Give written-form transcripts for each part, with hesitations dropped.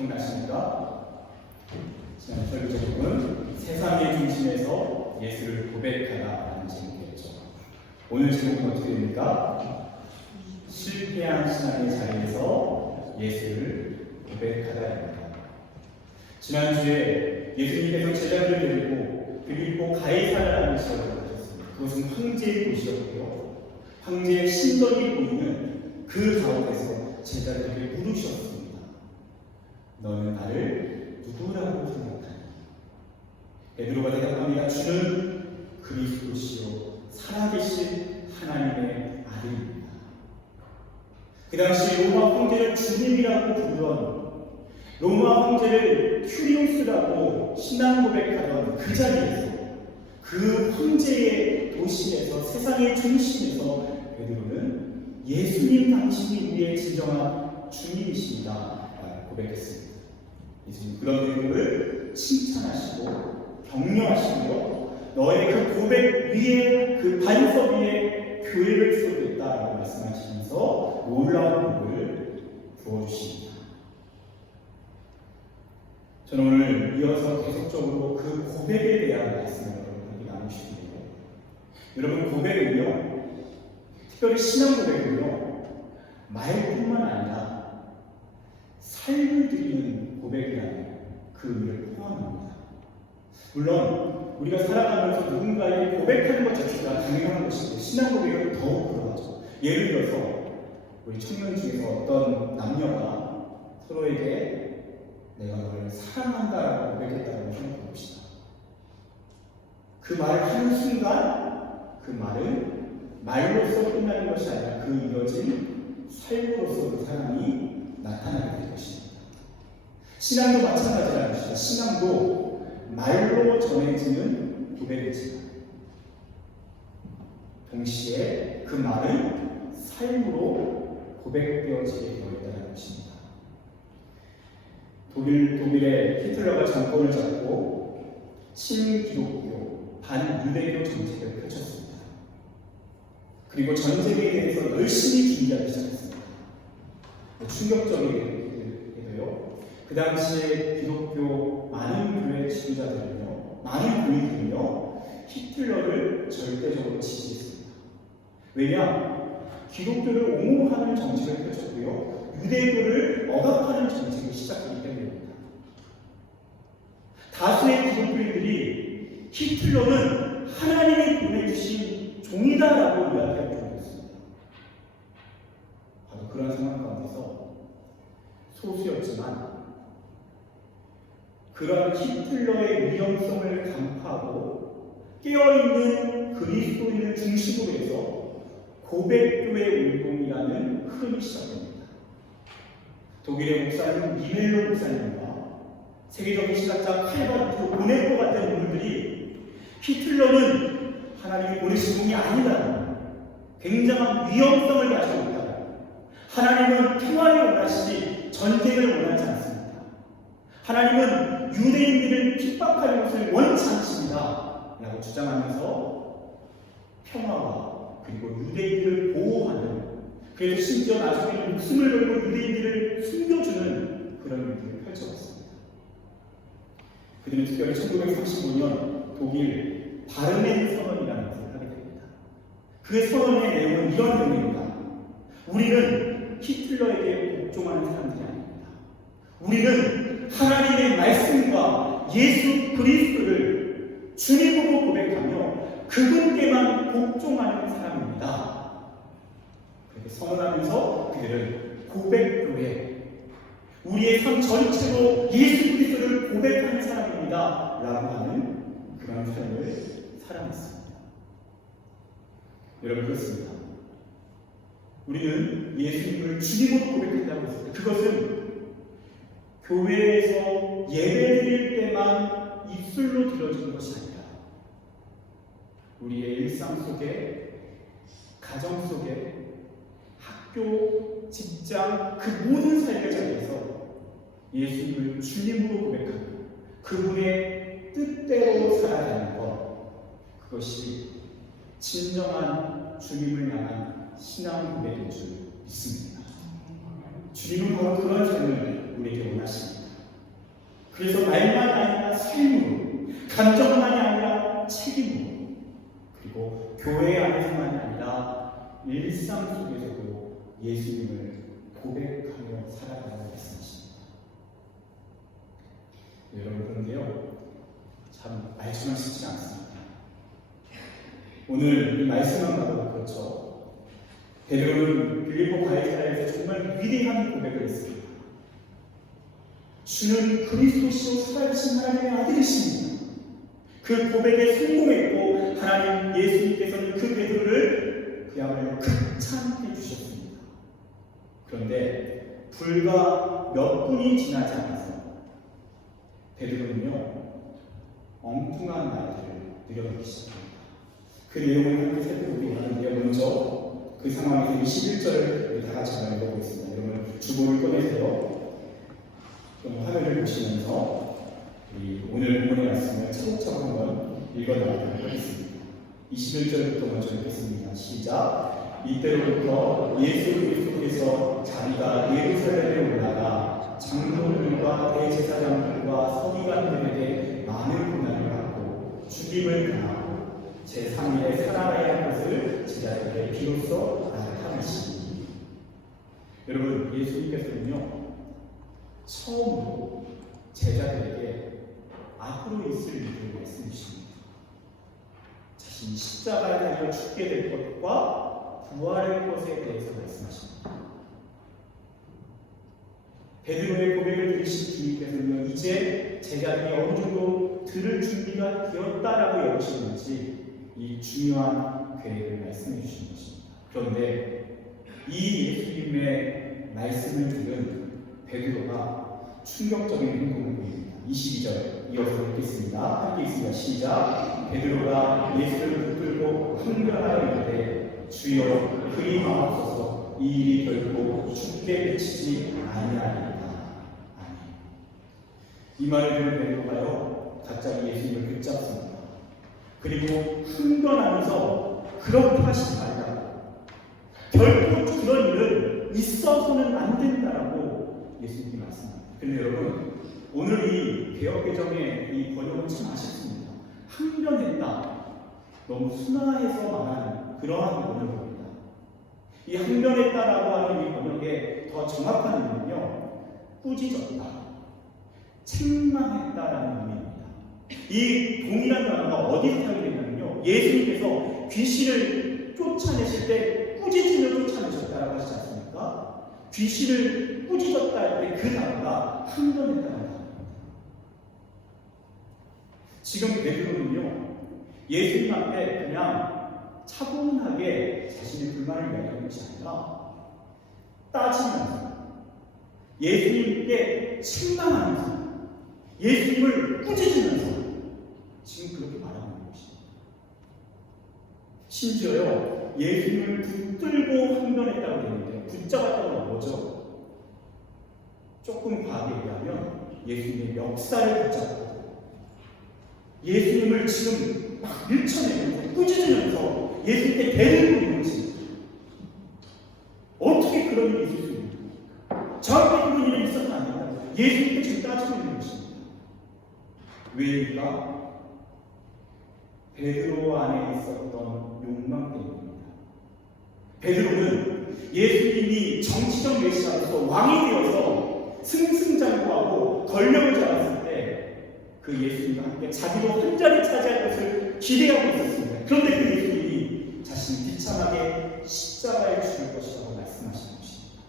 기억나십니까? 지난 설교 제목은 세상의 중심에서 예수를 고백하라는 제목이었죠. 오늘 제목은 어떻게 됩니까? 실패한 신앙의 자리에서 예수를 고백하라입니다. 지난주에 예수님께서 제자들을 데리고 빌립보 가이사라라는 지역을 가셨습니다. 그것은 황제의 도시였고요. 황제의 신전이 보이는 그 가운데서 제자들에게 물으셨습니다. 너는 나를 누구라고 생각하니? 베드로가 대답합니다. 주는 그리스도시요 살아계신 하나님의 아들입니다. 그 당시 로마 황제를 주님이라고 부르던, 로마 황제를 큐리우스라고 신앙 고백하던 그 자리에서, 그 황제의 도시에서, 세상의 중심에서 베드로는 예수님 당신이 우리의 진정한 주님이십니다 라고 고백했습니다. 예수님 그런 베드로를 칭찬하시고 격려하시며 너의 그 고백 위에, 그 반석 위에 교회를 세우겠다라고 말씀하시면서 놀라운 복을 부어주십니다. 저는 오늘 이어서 계속적으로 그 고백에 대한 말씀을 여러분에게 나누고 싶은데요. 여러분, 고백은요, 특별히 신앙 고백은요, 말뿐만 아니라 삶을 드리는 고백이라는 그 의미를 포함합니다. 물론 우리가 살아가면서 누군가에게 고백하는 것 자체가 당연한 것이고 신앙 고백은 더욱 그러하죠. 예를 들어서 우리 청년 중에서 어떤 남녀가 서로에게 내가 너를 사랑한다라고 고백했다고 생각해 봅시다. 그 말을 하는 순간 그 말은 말로서 끝나는 것이 아니라 그 이어진 삶으로서 그 사람이 나타나게 될 것입니다. 신앙도 마찬가지라는 것이죠. 신앙도 말로 전해지는 고백이지만 동시에 그 말은 삶으로 고백되어지게 되어 있다는 것입니다. 독일의 히틀러가 정권을 잡고 친기독교, 반유대교 정책을 펼쳤습니다. 그리고 전쟁에 대해서 열심히 준비하기 시작했습니다. 충격적이게도요, 그 당시에 기독교 많은 교회 지도자들은요, 많은 교인들은요, 히틀러를 절대적으로 지지했습니다. 왜냐? 기독교를 옹호하는 정책을 펼쳤고요, 유대교를 억압하는 정책을 시작하기 때문입니다. 다수의 기독교인들이 히틀러는 하나님이 보내주신 종이다라고 이야기할 정도였습니다. 바로 그런 상황 가운데서 소수였지만 그런 히틀러의 위험성을 간파하고 깨어있는 그리스도인을 중심으로 해서 고백교회 운동이라는 흐름이 시작됩니다. 독일의 목사님 미멜로 목사님과 세계적인 신학자 칼바르트 보네고 같은 인물들이 히틀러는 하나님이 보내신 분이 아니다, 굉장한 위험성을 가지고 있다, 하나님은 평화를 원하시지 전쟁을 원하지 않습니다, 하나님은 유대인들을 핍박하는 것을 원치 않으십니다 라고 주장하면서 평화와 그리고 유대인들을 보호하는, 그래서 심지어 나중에는 목숨을 걸고 유대인들을 숨겨주는 그런 일들을 펼쳐봤습니다. 그들은 특별히 1935년 독일 바르멘 선언이라는 것을 하게 됩니다. 그 선언의 내용은 이런 내용입니다. 우리는 히틀러에게 복종하는 사람들이 아닙니다. 우리는 하나님의 말씀과 예수 그리스도를 주님으로 고백하며 그분께만 복종하는 사람입니다. 그렇게 선언하면서 그들은 고백교회, 우리의 삶 전체로 예수 그리스도를 고백하는 사람입니다 라고 하는 그런 삶을 살아냈습니다. 여러분, 그렇습니다. 우리는 예수님을 주님으로 고백한다고 했을 때 그것은 교회에서 예배드릴 때만 입술로 들어주는 것이 아니라 우리의 일상 속에, 가정 속에, 학교, 직장, 그 모든 삶의 자리에서 예수님을 주님으로 고백하고 그분의 뜻대로 살아가는 것, 그것이 진정한 주님을 향한 신앙 고백인 줄 믿습니다. 주님은 바로 그런 삶을 우리에게 원하십니다. 그래서 말만이 아니라 삶으로, 감정만이 아니라 책임으로, 그리고 교회 안에서만이 아니라 일상 속에서도 예수님을 고백하며 살아가는 말씀이십니다. 여러분, 그런데요, 참 말처럼 쉽지 않습니다. 오늘 이 말씀만 봐도 그렇죠. 베드로는 빌립보 가이사랴에서 정말 위대한 고백을 했습니다. 주는 그리스도시요 살아계신 하나님의 아들이십니다. 그 고백에 성공했고 하나님 예수님께서는 그 베드로를 그야말로 극찬해 주셨습니다. 그런데 불과 몇 분이 지나지 않아서 베드로는요 엉뚱한 말들을 늘어놓기 시작합니다. 그 내용을 함께 살펴보기로 하는데요. 먼저 그 상황에서 21절을 우리 다 같이 한번 읽어보겠습니다. 여러분 주보를 꺼내세요. 화면을 보시면서 우리 오늘 본문의 말씀을 차곡차곡 한번 읽어나가도록 하겠습니다. 21절부터 먼저 읽겠습니다. 시작. 이때로부터 예수 그리스도께서 자기가 예루살렘에 올라가 장로들과 대제사장들과 서기관들에게 많은 고난을 받고 죽임을 당하고 제3일에 살아나야 할 것을 제자들에게 비로소 나타내시니. 여러분, 예수님께서는요 처음으로 제자들에게 앞으로 있을 일을 말씀해 주십니다. 자신이 십자가에 달려 죽게 될 것과 부활할 것에 대해서 말씀하십니다. 베드로의 고백을 들으신 주님께서는 이제 제자들이 어느 정도 들을 준비가 되었다라고 여기시는지 이 중요한 계획을 말씀해 주신 것입니다. 그런데 이 예수님의 말씀을 들은 베드로가 충격적인 행동을 보입니다. 22절 이어서 읽겠습니다. 함께 있습니다. 시작. 베드로가 예수를 붙들고 흥변하여 이르되 주여 그리 마옵소서 이 일이 결코 죽게 그치지 아니하리이다. 아멘. 이 말을 들은 베드로가요 갑자기 예수님을 붙잡습니다. 그리고 흥변하면서 그렇게 하시지 말라고, 결코 그런 일은 있어서는 안 된다라고 예수님이 말씀합니다. 그런데 여러분, 오늘 이 개역개정의 이 번역은 참 아쉽습니다. 항변했다, 너무 순화해서 말하는 그러한 번역입니다. 이 항변했다라고 하는 이 번역의 더 정확한 의미는요 꾸짖었다, 책망했다라는 의미입니다. 이 동일한 단어가 어디서 사용되냐면요, 예수님께서 귀신을 쫓아내실 때 꾸짖으며 쫓아내셨다라고 하시지 않습니까? 귀신을 꾸짖었다 할 때 그 단어가 항변했다는 단어입니다. 지금 베드로는요 예수님 앞에 그냥 차분하게 자신의 불만을 이야기하는 것이 아니라 따지면서 예수님께 책망하면서 예수님을 꾸짖으면서 지금 그렇게 말하고 있는 것입니다. 심지어요 예수님을 붙들고 항변했다고 했는데 붙잡았다고 뭐죠? 조금 과하게 얘기하면 예수님의 역사를 붙잡고 예수님을 지금 막 밀쳐내면서 꾸짖으면서 예수님께 대들고 있는 것입니다. 어떻게 그런 일이 있을 수 있습니까? 저한테 그런 일이 있어서는 안 된다. 예수님께 지금 따지고 있는 것입니다. 왜일까? 베드로 안에 있었던 욕망 때문입니다. 베드로는 예수님이 정치적 메시아로서 왕이 되어서 승승장구하고 권력을 잡았을 때 그 예수님과 함께 자기도 한 자리 차지할 것을 기대하고 있었습니다. 그런데 그 예수님이 자신이 비참하게 십자가에 죽을 것이라고 말씀하신 것입니다.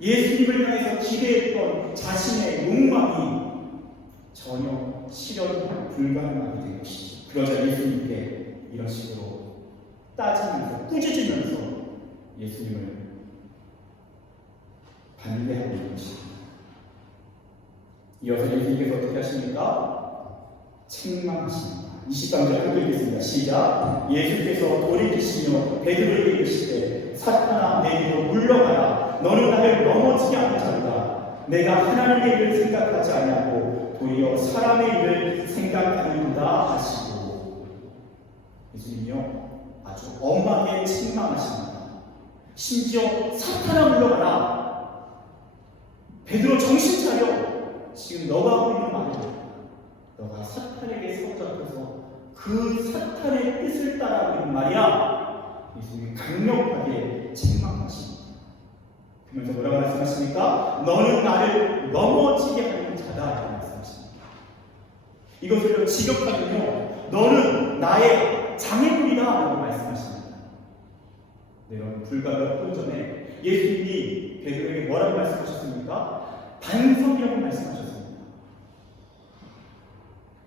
예수님을 향해서 기대했던 자신의 욕망이 전혀 실현 불가능하게 된 것이죠. 그러자 예수님께 이런 식으로 따지면서 꾸짖으면서 예수님을 반대하고 있는 것입니다. 이어서 예수님께서 어떻게 하십니까? 책망하십니다. 23절 함께 읽겠습니다. 시작. 예수께서 돌이키시며 베드로에게 이르시되 사탄아 내게로 물러가라. 너는 나를 넘어지게 하는 자로다. 내가 하나님의 일을 생각하지 아니하고 도리어 사람의 일을 생각하는다 하시고. 예수님이요 아주 엄하게 책망하십니다. 심지어 사탄아 물러가라. 베드로 정신 차려. 지금 너가 하고 있는 말은 너가 사탄에게 사로잡혀서 그 사탄의 뜻을 따라하고 있는 말이야. 예수님이 강력하게 책망하십니다. 그러면서 뭐라고 말씀하십니까? 너는 나를 넘어지게 하는 자다. 라고 말씀하십니다. 이것을 직역하면요, 너는 나의 장애물이다. 라고 말씀하십니다. 네, 여러분, 불과 몇 분 전에 예수님이 베드로에게 뭐라고 말씀하셨습니까? 반석이라고 말씀하셨습니다.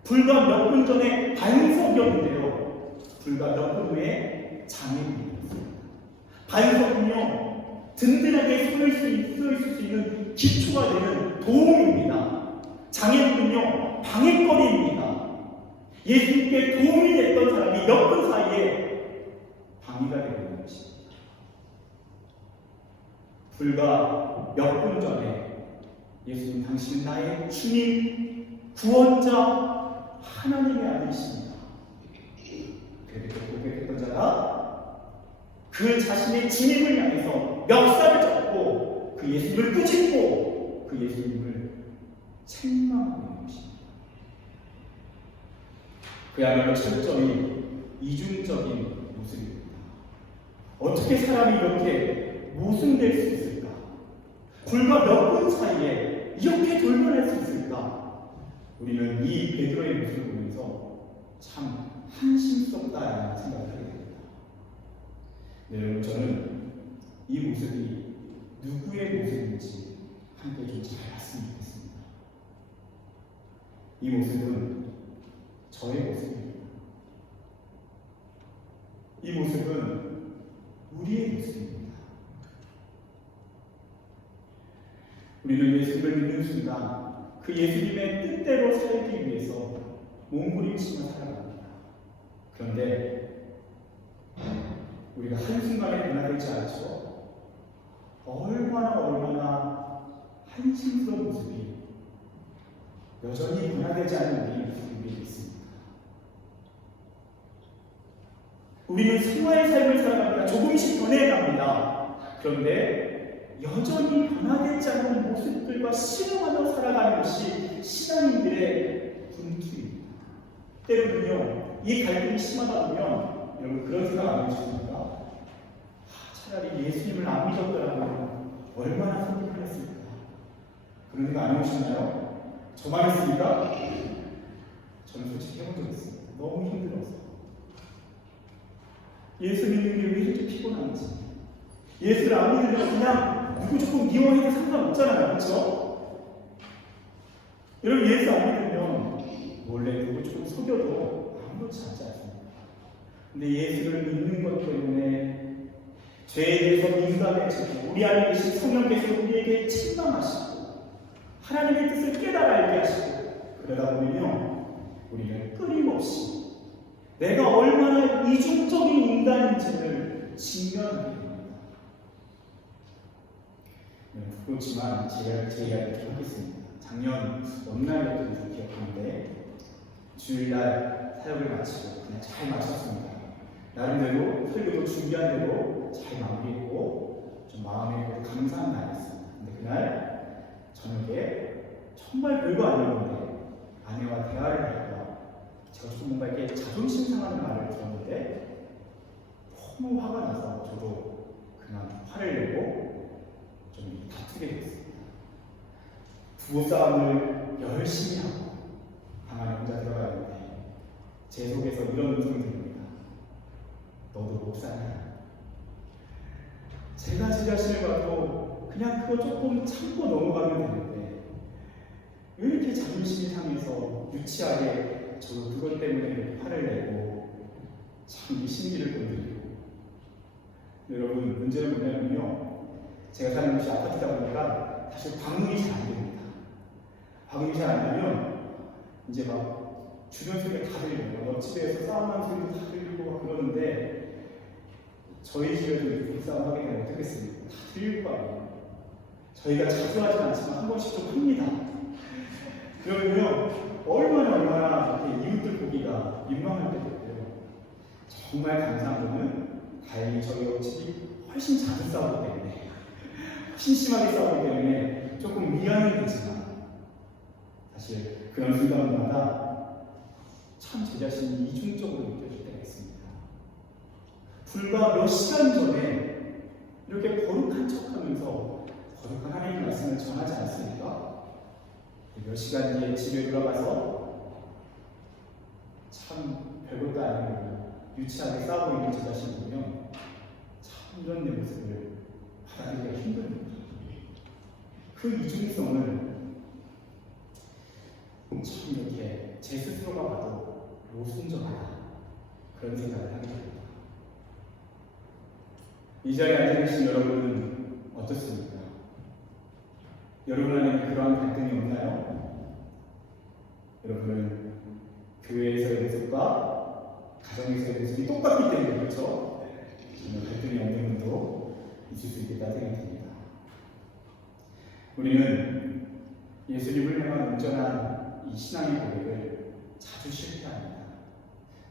불과 몇 분 전에 반석이었는데요, 불과 몇 분 후에 장애물이었습니다. 반석은요, 든든하게 서 있을 수 있는 기초가 되는 도움입니다. 장애물은요, 방해거리입니다. 예수님께 도움이 됐던 사람이 몇 분 사이에 방해가 되고 있는 것입니다. 불과 몇 분 전에 예수님, 당신은 나의 주님, 구원자, 하나님의 아들이십니다. 그렇게 고백했던 자가 그 자신의 주님을 향해서 멱살을 잡고 그 예수님을 꾸짖고 그 예수님을 책망하고 있는 것입니다. 그야말로 철저히 이중적인 모습입니다. 어떻게 사람이 이렇게 모순될 수 있을까? 불과 몇 분 사이에 이렇게 돌변할 수 있을까? 우리는 이 베드로의 모습을 보면서 참 한심스럽다라는 생각을 하게 됩니다. 네, 여러분, 저는 이 모습이 누구의 모습인지 함께 좀 잘 봤으면 좋겠습니다. 이 모습은 저의 모습입니다. 이 모습은 우리의 모습입니다. 우리는 예수님을 믿는 순간 그 예수님의 뜻대로 살기 위해서 몸부림치며 살아갑니다. 그런데 우리가 한순간에 변화되지 않죠? 얼마나 한심스러운 모습이 여전히 변화되지 않는 우리 모습이 있습니다. 우리는 생활의 삶을 살아갑니다. 조금씩 변해갑니다. 그런데 여전히 변화되지 않는 모습들과 실험하며 살아가는 것이 신앙인들의 분투입니다. 때로는요, 이 갈등이 심하다 보면 여러분 그런 생각 안 해보십니까? 차라리 예수님을 안 믿었더라면 얼마나 속이 편했을까? 그런 생각 안 해보시나요? 저만 했습니까? 저는 솔직히 해본 적 있습니다. 너무 힘들어서. 예수 믿는 게 왜 이렇게 피곤한지. 예수를 안 믿으면 그냥 누구 조금 미워해도 상관없잖아요. 그렇죠? 여러분, 예수 안 믿으면 원래 누구 조금 속여도 아무렇지 않지 않습니까? 근데 예수를 믿는 것 때문에 죄에 대해서 민감해지고 우리 안에 계신 성령께서 우리에게 침방하시고 하나님의 뜻을 깨달아 알게 하시고 그러다 보면요, 우리는 끊임없이 내가 얼마나 이중적인 인간인지를 직면하게 됩니다. 그렇지만 제 이야기를 하겠습니다. 작년 어느 날이었던지 기억하는데 주일날 사역을 마치고 그냥 잘 마쳤습니다. 나름대로 설교도 준비한 대로 잘 마무리했고 좀 마음에 감사한 날이었습니다. 근데 그날 저녁에 정말 별거 아니었는데 아내와 대화를 하다가 제가 조금 뭔가 이렇게 자존심 상하는 말을 들었는데 너무 화가 나서 저도 그냥 화를 내고 좀 다투게 됐습니다. 부부싸움을 열심히 하고 방 안에 혼자 들어가는데 제 속에서 이런 음성이 들립니다. 너도 목사냐? 제가 제 자신을 봐도 그냥 그거 조금 참고 넘어가면 되는데 왜 이렇게 자존심이 상해서 유치하게 저 그것 때문에 화를 내고 참 이 심기를 건드리고. 여러분, 문제는 뭐냐면요, 제가 사는 곳이 아파트다 보니까 사실 방음이 잘 안 됩니다. 방음이 잘 안 되면 이제 막 주변 소리가 다 들리고 옆집에서 싸움하는 소리도 다 들리고 막 그러는데 저희 집에도 이렇게 싸움하게 되면 어떻겠습니까? 다 들릴 거 아니에요. 저희가 자주 하진 않지만 한 번씩 좀 합니다. 그러면요, 얼마나 이렇게 이웃들 보기가 민망할 때도 있고요. 정말 감사한 거는 다행히 저희 옆집이 훨씬 자주 싸우기 때문에 훨씬 심하게 싸우기 때문에 조금 미안은 되지만 사실 그런 순간마다 참 제 자신이 이중적으로 느껴질 때가 있습니다. 불과 몇 시간 전에 이렇게 거룩한 척하면서 거룩한 하나님의 말씀을 전하지 않습니까? 몇 시간 뒤에 집에 돌아가서 참 별것도 아니고 유치하게 싸우고 있는 제 자신을 보면 참 이런 내 모습을 받아들이기가 힘듭니다. 그 이중성을 참 이렇게 제 스스로가 봐도 모순적하다 그런 생각을 하게 됩니다. 이 자리에 앉아 계신 여러분은 어떻습니까? 여러분 안에 그러한 갈등이 없나요? 여러분은 교회에서의 모습과 가정에서의 모습이 똑같기 때문에 그렇죠? 정말 갈등이 없는 분도 있을 수 있겠다 생각됩니다. 우리는 예수님을 향한 온전한 이 신앙의 고백을 자주 실패합니다.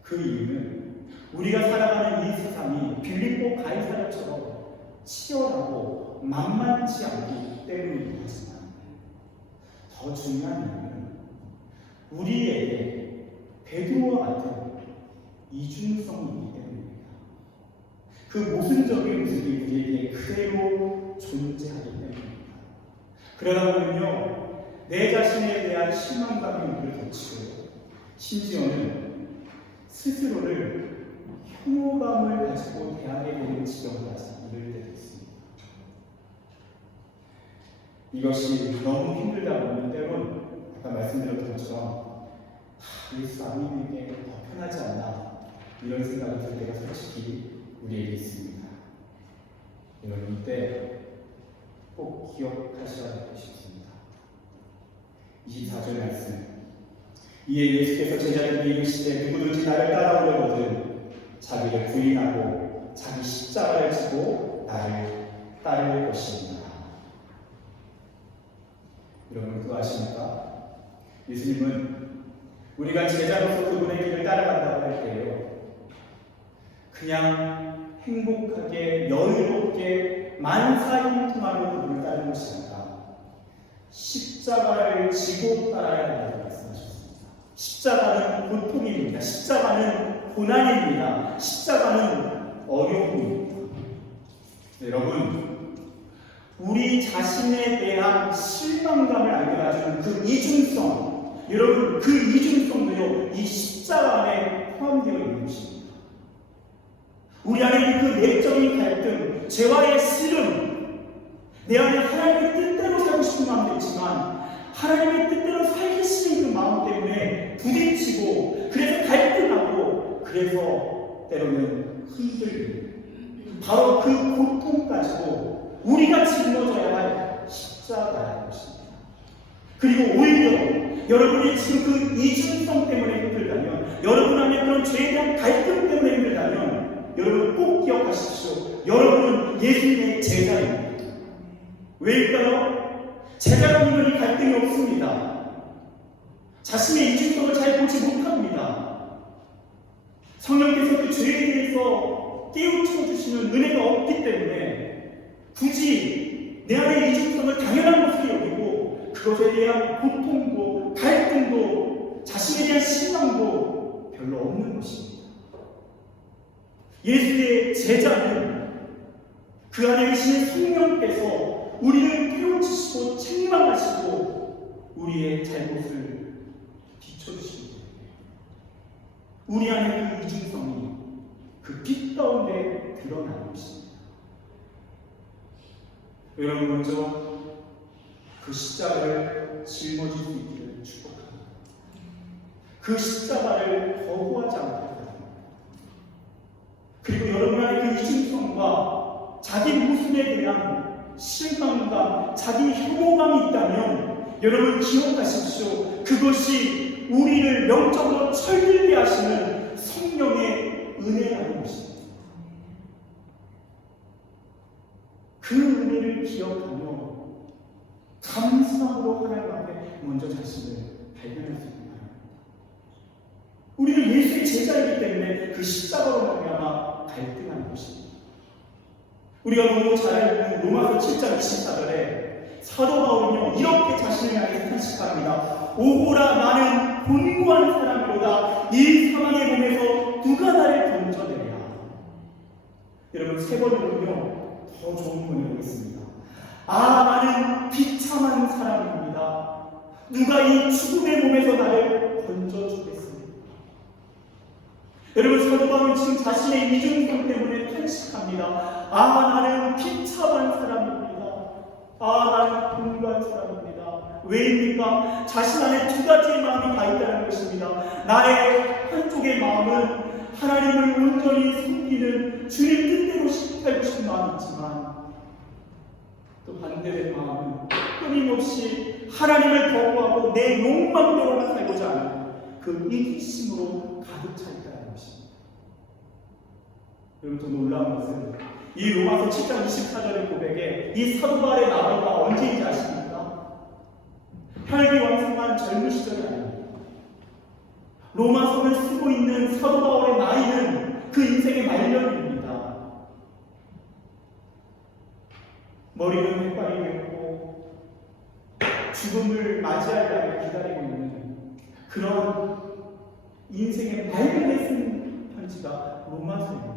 그 이유는 우리가 살아가는 이 세상이 빌립보 가이사랴처럼 치열하고 만만치 않기 때문이긴 하지만 더 중요한 이유는 우리에게 베드로와 같은 이중성이 있기 때문입니다. 그 모순적인 모습이 우리에게 그대로 존재하기 때문입니다. 그러다 보면요, 내 자신에 대한 실망감이 우리를 덮치고 심지어는 스스로를 혐오감을 가지고 대하게 되는 지경까지 이를 때도 있습니다. 이것이 너무 힘들다 보면 때론 아까 말씀드렸던 것처럼 예수 안 믿는 게 더 편하지 않나 이런 생각이 들 때가 솔직히 우리에게 있습니다. 여러분 이때 꼭 기억하셔야 할 것이 있습니다. 24절 말씀. 이에 예수께서 제자들에게 이르시되 누구든지 나를 따라오려거든 자기를 부인하고 자기 십자가를 지고 나를 따를 것이니라. 여러분 그거 아십니까? 예수님은 우리가 제자로서 그분의 길을 따라간다고 할 때요, 그냥 행복하게 여유롭게 만사형통하로 그분을 따르는 것이 아니라 십자가를 지고 따라야 한다고 말씀하셨습니다. 십자가는 고통입니다. 십자가는 고난입니다. 십자가는 어려움입니다. 여러분, 우리 자신에 대한 실망감을 안겨가지고 그 이중성, 여러분 그 이중성도요 이 십자가 안에 포함되어 있는 것입니다. 우리 안에 그 내적인 갈등, 죄와의 씨름, 내 안에 하나님의 뜻대로 살고 싶은 마음도 있지만 하나님의 뜻대로 살기 싫은 그 마음 때문에 부딪히고 그래서 갈등하고 그래서 때로는 흔들리고 바로 그 고통 가지고 우리가 짊어져야 할 십자가라는 것입니다. 그리고 오히려 여러분이 지금 그 이중성 때문에 힘들다면, 여러분 안에 그런 죄에 대한 갈등 때문에 힘들다면 여러분 꼭 기억하십시오. 여러분은 예수님의 제자입니다. 왜일까요? 제자라는 이 갈등이 없습니다. 자신의 이중성을 잘 보지 못합니다. 성령께서 그 죄에 대해서 깨우쳐 주시는 은혜가 없기 때문에 굳이 내 안의 이중성을 당연한 것으로 여기고 그것에 대한 고통도 갈등도 자신에 대한 실망도 별로 없는 것입니다. 예수의 제자는 그 안에 계신 성령께서 우리를 깨우치시고 책망하시고 우리의 잘못을 비춰주시기 때문에 우리 안에 그 이중성이 그 빛 가운데 드러나는 것입니다. 여러분 먼저 그 십자가를 짊어질 수 있기를 축복합니다. 그 십자가를 거부하지 않게 합니다. 그리고 여러분 안에 그 이중성과 자기 모습에 대한 실망감, 자기 혐오감이 있다면 여러분 기억하십시오. 그것이 우리를 영적으로 철들게 하시는 성령의 은혜라는 것입니다. 그 은혜를 기억하며 감사함으로 하나님 앞에 먼저 자신을 발견할 수 있는 바랍니다. 우리는 예수의 제자이기 때문에 그 십자가로 말미암아 갈등하는 것입니다. 우리가 너무 잘 알고 있는 로마서 7장 24절에 사도 바울은요 이렇게 자신을 향해 탄식합니다. 오호라 나는 곤고한 사람이로다. 이 사망의 몸에서 누가 나를 건져내랴. 여러분 세 번으로는요 더 좋은 번역이 있습니다. 나는 비참한 사람입니다. 누가 이 죽음의 몸에서 나를 건져주겠습니까? 여러분 사도 바울은 지금 자신의 이중성 때문에 탄식합니다. 나는 비참한 사람입니다. 나는 곤고한 사람입니다. 왜입니까? 자신 안에 두 가지의 마음이 다 있다는 것입니다. 나의 한쪽의 마음은 하나님을 온전히 섬기는 주님 뜻대로 살고 싶은 마음이 있지만 또 반대의 마음은 끊임없이 하나님을 거부하고 내 욕망대로만 살고자 하는 그 이기심으로 가득 차 있다는 것입니다. 여러분 더 놀라운 것은 이 로마서 7장 24절의 고백에 이 사도 바울의 나이가 언제인지 아십니까? 혈기왕성한 젊은 시절이 아닙니다. 로마서를 쓰고 있는 사도 바울의 나이는 그 인생의 말년입니다. 머리는 헷갈리고 있고 죽음을 맞이하려고 기다리고 있는 그런 인생의 말년에 쓴 편지가 로마서입니다.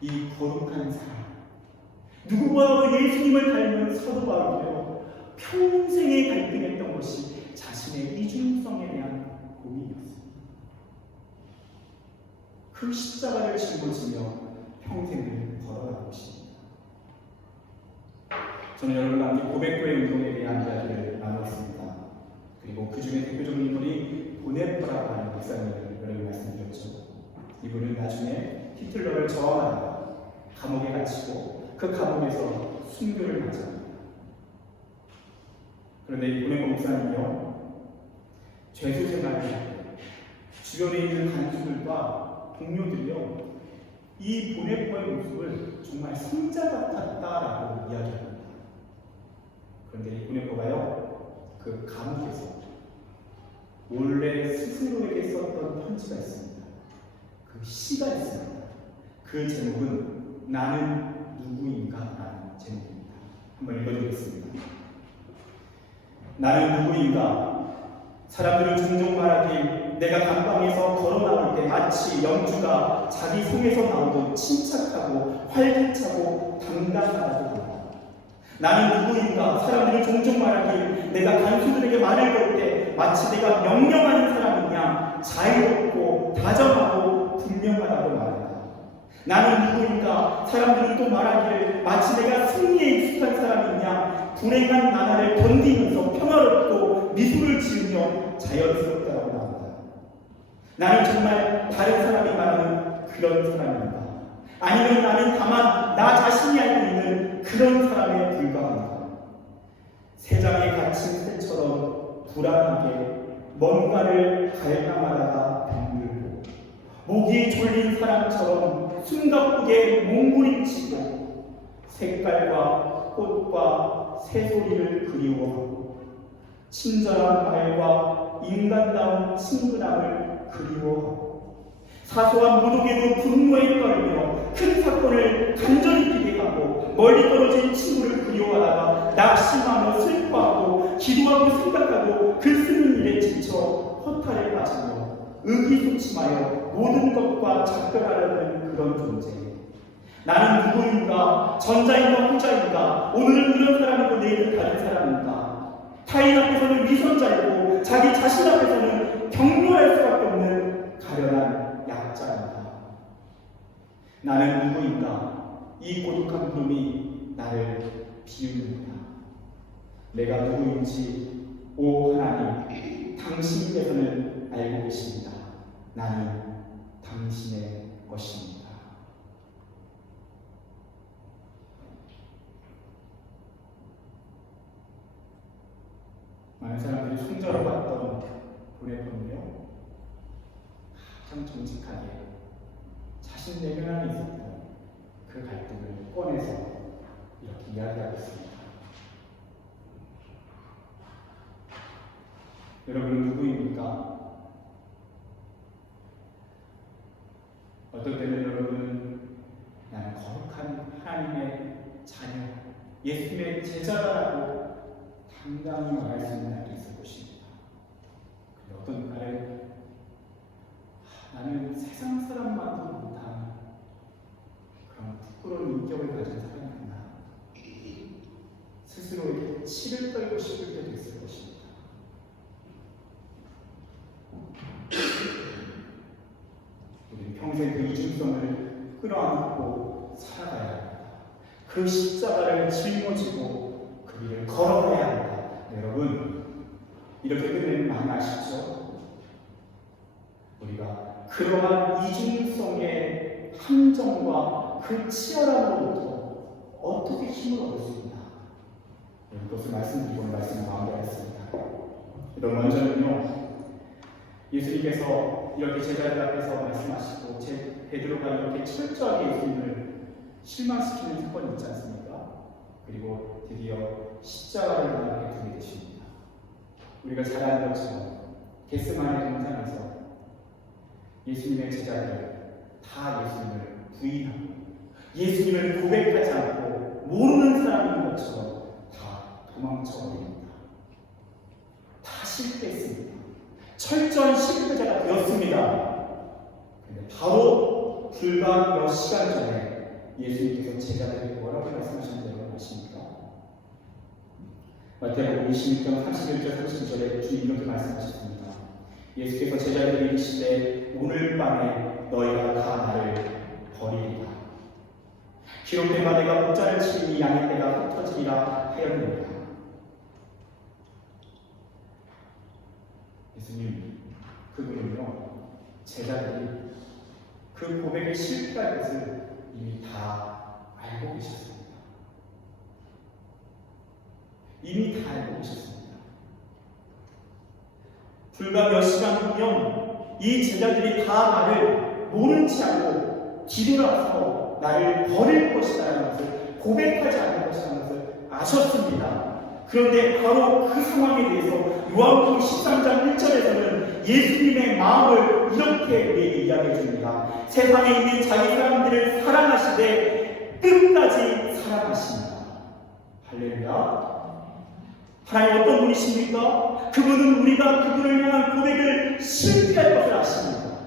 이 거룩한 사람, 누구보다 예수님을 닮은 사도 바울이요 평생에 갈등했던 것이 자신의 이중성에 대한 고민이었습니다. 그 십자가를 짊어지며 평생을 걸어간 것입니다. 저는 여러분과 함께 고백교회 운동에 대한 이야기를 나눴습니다. 그리고 그 중에 대표적인 인물이 보네퍼라고 하는 목사님을 여러분 말씀드렸죠. 이분은 나중에 히틀러를 저항하다가 감옥에 갇히고 그 감옥에서 순교를 맞이합니다. 그런데 이 보네퍼 목사님이요 죄수 생활을 할 때 주변에 있는 간수들과 동료들이요 이 보네퍼의 모습을 정말 성자 같았다라고 이야기합니다. 그런데 이 보네퍼가요 그 감옥에서 원래 스스로에게 썼던 편지가 있습니다. 그 시가 있습니다. 그 제목은 나는 누구인가 라는 제목입니다. 한번 읽어드리겠습니다. 나는 누구인가? 사람들은 종종 말하길 내가 감방에서 걸어 나올 때 마치 영주가 자기 성에서 나오듯 침착하고 활기차고 당당하다고 합니다. 나는 누구인가? 사람들은 종종 말하길 내가 간수들에게 말을 걸 때 마치 내가 명령하는 사람인 양 자유롭고 다정하고 분명하다고 말한다. 나는 누구인가? 사람들은 또 말하길 마치 내가 승리에 익숙한 사람인 양 불행한 나날을 견디면서 평화롭고 미소를 지으며 자연스럽다고 말한다. 나는 정말 다른 사람이 말하는 그런 사람입니다. 아니면 나는 다만 나 자신이 알고 있는 그런 사람에 불과합니다. 새장에 갇힌 새처럼 불안하게 뭔가를 갈망하다가 뒹굴고 목이 졸린 사람처럼 숨가쁘게 몸부림치고 색깔과 꽃과 새소리를 그리워하고 친절한 말과 인간다운 친근함을 그리워하고 사소한 모독에도 분노에 떨며 큰 사건을 간절히 기대하고 멀리 떨어진 친구를 그리워하다가 낙심하며 슬퍼하고 기도하고 생각하고 글 쓰는 일에 지쳐 허탈에 빠지며 의기소침하여 모든 것과 작별하려는 그런 존재. 나는 누구인가? 전자인가 후자인가? 오늘은 이런 사람이고 내일은 다른 사람인가? 타인 앞에서는 위선자이고 자기 자신 앞에서는 경멸할 수밖에 없는 가련한 약자입니다. 나는 누구인가? 이 고독한 부름이 나를 비웁니다. 내가 누구인지 오 하나님, 당신께서는 알고 계십니다. 나는 당신의 것입니다. 많은 사람들이 손절을 받던 보네퍼는요 가장 정직하게 자신 내면 안에 있었던 그 갈등을 꺼내서 이렇게 이야기하고 있습니다. 여러분은 누구입니까? 어떤 때는 여러분은 나는 거룩한 하나님의 자녀, 예수님의 제자라고 당당히 말할 수 있는 날이 있을 것입니다. 그런데 어떤 날에 나는 세상 사람만도 못한 그런 부끄러운 인격을 가진 사람이구나. 스스로에게 치를 떨고 싶을 때도 있을 것입니다. 우리는 평생 그 이중성을 끌어안고 살아가야 합니다. 그 십자가를 짊어지고 그 길을 걸어가야 합니다. 여러분, 이렇게 끝내면 많이 아쉽죠? 우리가 그러한 이중성의 함정과 그 치열함으로부터 어떻게 힘을 얻을 수 있나? 이것을 말씀드리고 말씀을 마무리하겠습니다. 여러분, 먼저는요, 예수님께서 이렇게 제자들 앞에서 말씀하시고 베드로가 이렇게 철저하게 예수님을 실망시키는 사건이 있지 않습니까? 그리고 드디어 십자가를 나에게 두게 되십니다. 우리가 잘 아는 것처럼 겟세마네 동산에서 예수님의 제자들 다 예수님을 부인하고 예수님을 고백하지 않고 모르는 사람인 것처럼 다 도망쳐버립니다. 다 실패했습니다. 철저한 실패자가 되었습니다. 그런데 바로 불과 몇 시간 전에 예수님께서 제자들에게 뭐라고 말씀하셨는지 여러분 아십니까? 마태복음 26장 31절 32절에 주님 이렇게 말씀하셨습니다. 예수께서 제자들에게 이르시되 오늘 밤에 너희가 다 나를 버리리라. 기록된 바 내가 목자를 치리니 양의 떼가 흩어지리라 하였느니라. 예수님, 그분은요, 제자들이 그 고백에 실패할 것을 이미 다 알고 계셨습니다. 이미 다 알고 계셨습니다. 불과 몇 시간 후면 이 제자들이 다 나를 모른 체 알고 뒤돌아서 나를 버릴 것이라는 것을 고백하지 않을 것이라는 것을 아셨습니다. 그런데 바로 그 상황에 대해서 요한복음 13장 1절에서는 예수님의 마음을 이렇게 우리에게 이야기해 줍니다. 세상에 있는 자기 사람들을 사랑하시되 끝까지 사랑하십니다. 할렐루야. 하나님 어떤 분이십니까? 그분은 우리가 그분을 향한 고백을 실패할 것을 아십니다.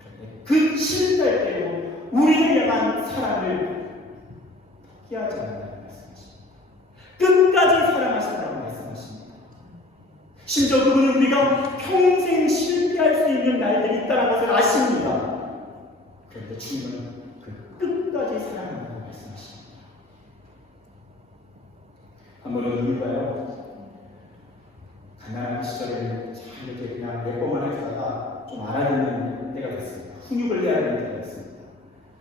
그런데 그 실패할 때도 우리를 향한 사랑을 포기하지 않는다는 말씀이십니다. 끝까지 사랑하신다는 말씀이십니다. 심지어 그분은 우리가 평생 실패할 수 있는 날들이 있다는 것을 아십니다. 그런데 주님은 그 끝까지 사랑한다고 말씀하십니다. 한 번은 누굴까요? 가난한 시절에 참 이렇게 그냥 몇 번만 해주다가 좀 알아듣는 때가 됐습니다. 훈육을 해야 되는 때가 됐습니다.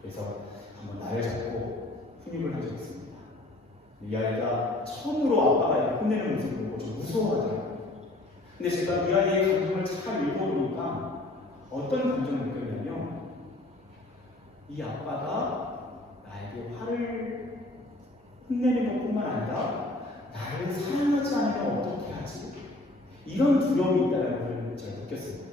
그래서 한번 나를 잡고 훈육을 한 적이 있습니다. 이 아이가 처음으로 아빠가 혼내는 모습을 보고 좀 무서워하더라고요. 근데 제가 이 아이의 감정을 잘 읽어보니까 어떤 감정을 느꼈냐면 이 아빠가 나에게 화를 혼내는 것뿐만 아니라 나를 사랑하지 않으면 어떻게 하지? 이런 두려움이 있다는 것을 제가 느꼈습니다.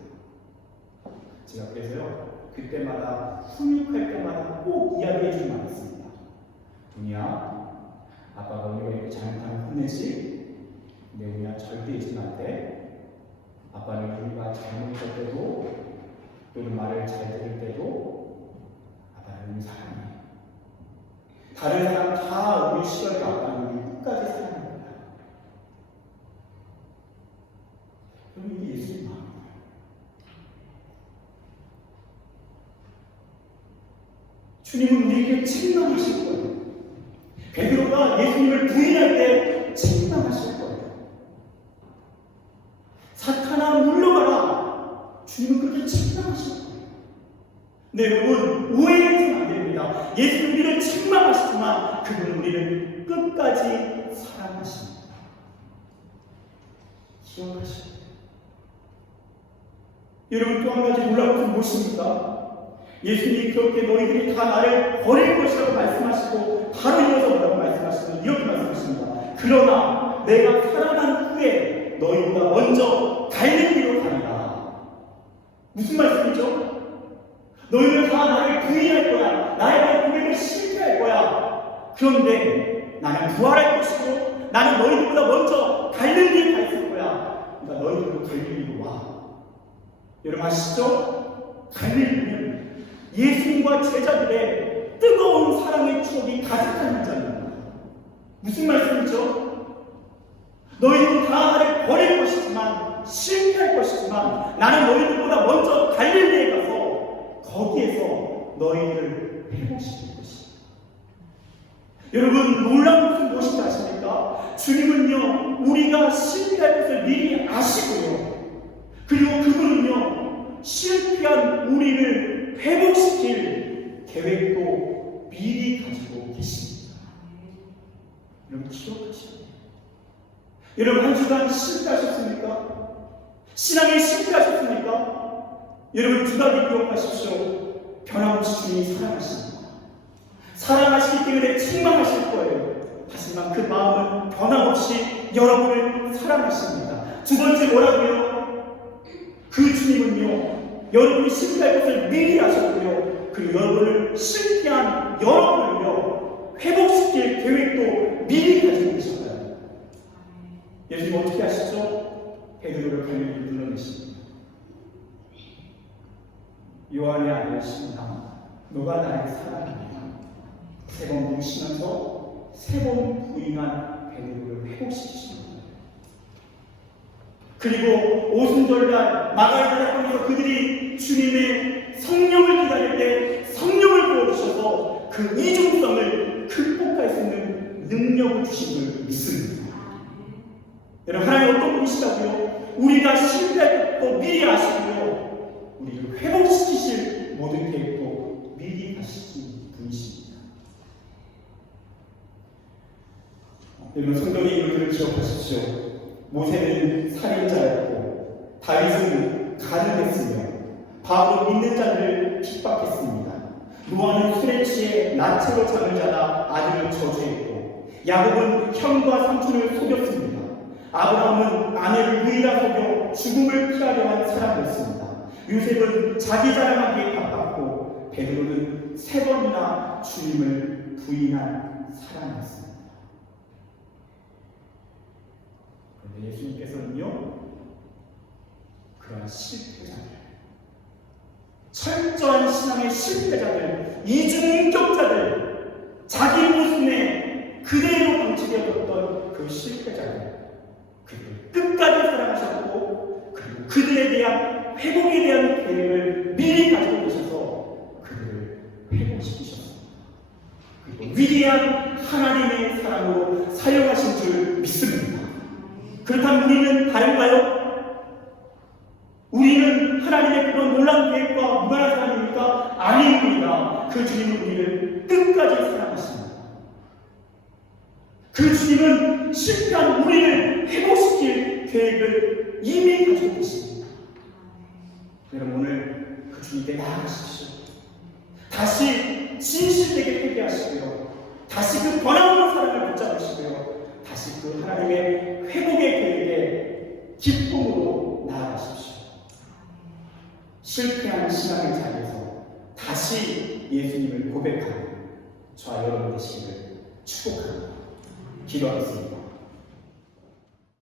제가 그래서요, 그때마다 훈육할 때마다 꼭 이야기해 주는 말이 있습니다. 은희야, 아빠가 우리가 이렇게 잘못하면 혼내지? 근데 은희야, 절대 잊지 말때 아빠는 우리가 잘못할 때도 또는 말을 잘 들을 때도 아빠는 우리 사랑해. 다른 사람 다 우리 싫어도 아빠는 우리 끝까지 사랑해. 그럼 이게 예수님 마음이에요. 주님은 우리에게 책망하실 거예요. 베드로가 예수님을 부인할 때 책망하실 거예요. 사탄아 물러가라. 주님은 그렇게 책망하실 거예요. 네, 여러분 오해해서는 안 됩니다. 예수는 우리를 책망하시지만 그분은 우리를 끝까지 사랑하십니다. 기억하십니다. 여러분 또 한 가지 놀라운 것은 무엇입니까? 예수님이 그렇게 너희들이 다 나를 버릴 것이라고 말씀하시고 바로 이어서 뭐라고 말씀하시면 이렇게 말씀하십니다. 그러나 내가 살아난 후에 너희보다 먼저 달린 길로 가리라. 무슨 말씀이죠? 너희는 다 나를 부인할 거야. 나의 고백을 실패할 거야. 그런데 나는 부활할 것이고 나는 너희들보다 먼저 갈릴리에 가 있을 거야. 그러니까 너희들도 갈릴리로 와. 여러분 아시죠? 갈릴리는 예수님과 제자들의 뜨거운 사랑의 추억이 가득한 현장입니다. 무슨 말씀이죠? 너희도 나를 버릴 것이지만 실패할 것이지만 나는 너희들보다 먼저 갈릴리에 가서 거기에서 너희들을 회복시킬 것이다. 여러분 놀라운 것은 무엇인지 아십니까? 주님은요 우리가 실패할 것을 미리 아시고요 그리고 그분은요 실패한 우리를 회복시킬 계획도 미리 가지고 계십니다. 여러분 기억하시죠? 여러분 한 주간 실패하셨습니까? 신앙에 실패하셨습니까? 여러분 두 가지 기억하십시오. 변함없이 주님이 사랑하십니다. 사랑하시기 때문에 책망하실 거예요. 하지만 그 마음은 변함없이 여러분을 사랑하십니다. 두 번째 뭐라고요? 그 주님은요 여러분이 실패할 것을 미리 아셨고요 그리고 여러분을 실패한 여러분을요 회복시킬 계획도 미리 가지고 계셨어요. 예수님 어떻게 하시죠? 베드로를 갈릴리로 불러내십니다. 요한의 아들 시몬아 너가 나를 사랑하느냐. 세 번 묻시면서 세 번 부인한 베드로를 회복시키십니다. 그리고 오순절날 마가의 사건에서 그들이 주님의 성령을 기다릴 때 성령을 부어주셔서 그 이중성을 극복할 수 있는 능력을 주신 걸 믿습니다. 여러분 하나님 어떤 분이시다고요? 우리가 실패할 것도 미리 아시고요 우리를 회복시키실 모든 계획도 미리 하시는 분이십니다. 여러분 성경의 이름을 기억하십시오. 모세는 살인자였고 다윗은 가늠했으며 바울은 믿는 자들을 핍박했습니다. 노아는 술에 취해 나체로 잠을 자다 아들을 저주했고 야곱은 형과 삼촌을 속였습니다. 아브라함은 아내를 유일하 속여 죽음을 피하려 한 사람이었습니다. 요셉은 자기 자랑하기에 바빴고 베드로는 세 번이나 주님을 부인한 사람이었습니다. 그런데 예수님께서는요 그러한 실패자들, 철저한 신앙의 실패자들, 이중인격자들, 자기 모습에 그대로 방치되어졌던 그 실패자들, 그들을 끝까지 사랑하셨고 그리고 그들에 대한 회복에 대한 계획을 미리 가지고 계셔서 그들을 회복시키셨습니다. 그리고 위대한 하나님의 사랑으로 사용하신 줄 믿습니다. 그렇다면 우리는 다른가요? 우리는 하나님의 그런 놀라운 계획과 무관한 사람입니까? 아닙니다. 그 주님은 우리를 끝까지 사랑하십니다. 그 주님은 실패한 우리를 회복시킬 계획을 이미 가지고 계십니다. 여러분 오늘 그 주님께 나아가십시오. 다시 진실되게 회개하시고요. 다시 그 변함없는 사랑을 붙잡으시고요. 다시 그 하나님의 회복의 계획에 기쁨으로 나아가십시오. 실패한 신앙의 자리에서 다시 예수님을 고백하는 저와 여러분 되시기를 축복합니다. 기도하겠습니다.